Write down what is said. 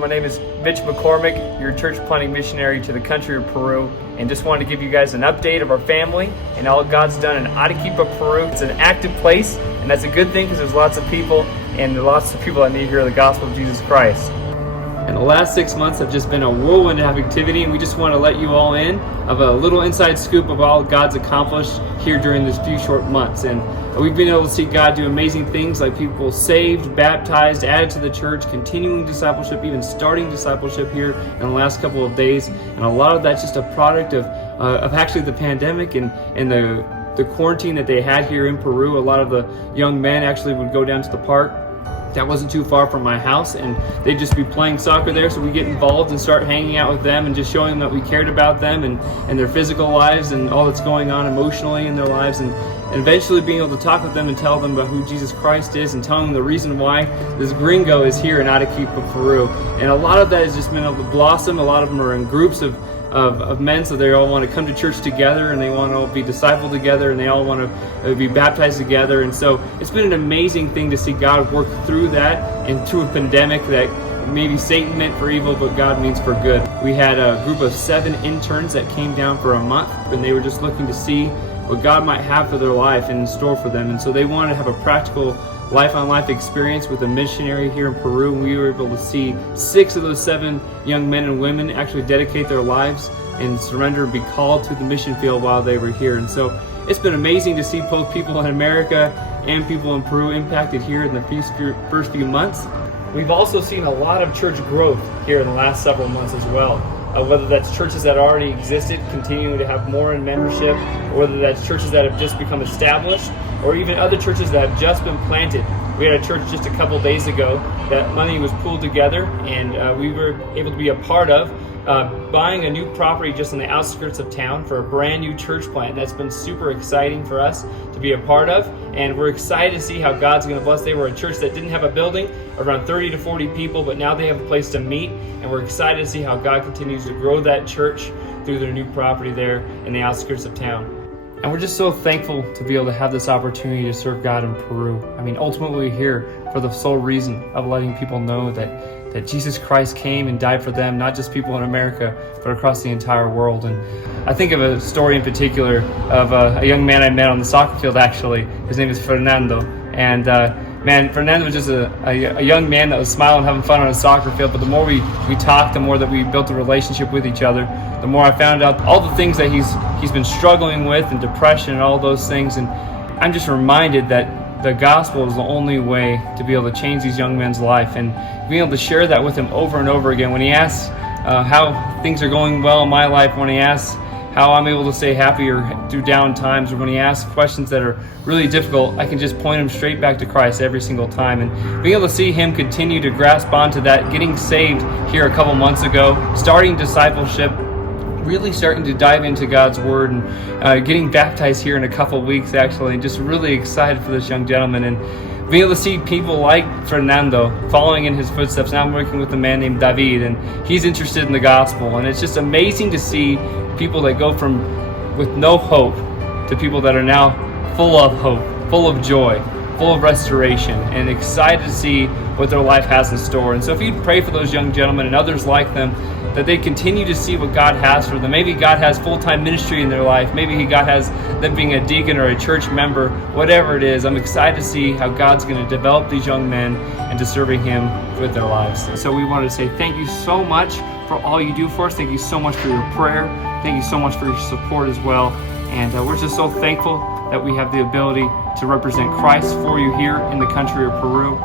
My name is Mitch McCormack, your church planting missionary to the country of Peru, and just wanted to give you guys an update of our family and all God's done in Arequipa, Peru. It's an active place, and that's a good thing because there's lots of people, and there are lots of people that need to hear the gospel of Jesus Christ. And the last 6 months have just been a whirlwind of activity, and we just want to let you all in of a little inside scoop of all God's accomplished here during this few short months. And we've been able to see God do amazing things like people saved, baptized, added to the church, continuing discipleship, even starting discipleship here in the last couple of days. And a lot of that's just a product of actually the pandemic and the quarantine that they had here in Peru. A lot of the young men actually would go down to the park that wasn't too far from my house, and they'd just be playing soccer there, so we get involved and start hanging out with them and just showing them that we cared about them and their physical lives and all that's going on emotionally in their lives, and eventually being able to talk with them and tell them about who Jesus Christ is and telling them the reason why this gringo is here in Arequipa, Peru. And a lot of that has just been able to blossom. A lot of them are in groups of men, so they all want to come to church together, and they want to be discipled together, and they all want to be baptized together. And so it's been an amazing thing to see God work through that and through a pandemic that maybe Satan meant for evil, but God means for good. We had a group of 7 interns that came down for a month, and they were just looking to see what God might have for their life and in store for them. And so they wanted to have a practical life-on-life experience with a missionary here in Peru, and we were able to see 6 of those 7 young men and women actually dedicate their lives and surrender and be called to the mission field while they were here. And so it's been amazing to see both people in America and people in Peru impacted here in the first few months. We've also seen a lot of church growth here in the last several months as well. Whether that's churches that already existed continuing to have more in membership, or whether that's churches that have just become established, or even other churches that have just been planted. We had a church just a couple days ago that money was pooled together, and we were able to be a part of buying a new property just on the outskirts of town for a brand new church plant. That's been super exciting for us to be a part of, and we're excited to see how God's going to bless. They were a church that didn't have a building, around 30 to 40 people, but now they have a place to meet, and we're excited to see how God continues to grow that church through their new property there in the outskirts of town. And we're just so thankful to be able to have this opportunity to serve God in Peru. I mean, ultimately we're here for the sole reason of letting people know that Jesus Christ came and died for them, not just people in America, but across the entire world. And I think of a story in particular of a young man I met on the soccer field, actually. His name is Fernando. And Fernando was just a young man that was smiling, having fun on a soccer field. But the more we talked, the more that we built a relationship with each other, the more I found out all the things that he's been struggling with, and depression and all those things. And I'm just reminded that the gospel is the only way to be able to change these young men's life, and being able to share that with him over and over again. When he asks how things are going well in my life, when he asks how I'm able to stay happy or through down times, or when he asks questions that are really difficult, I can just point him straight back to Christ every single time. And being able to see him continue to grasp onto that, getting saved here a couple months ago, starting discipleship, really starting to dive into God's Word, and getting baptized here in a couple weeks actually, and just really excited for this young gentleman. And being able to see people like Fernando following in his footsteps. Now I'm working with a man named David, and he's interested in the gospel. And it's just amazing to see people that go from with no hope to people that are now full of hope, full of joy, full of restoration, and excited to see what their life has in store. And so if you'd pray for those young gentlemen and others like them, that they continue to see what God has for them. Maybe God has full-time ministry in their life. Maybe God has them being a deacon or a church member. Whatever it is, I'm excited to see how God's going to develop these young men into serving Him with their lives. So we wanted to say thank you so much for all you do for us. Thank you so much for your prayer. Thank you so much for your support as well. And we're just so thankful that we have the ability to represent Christ for you here in the country of Peru.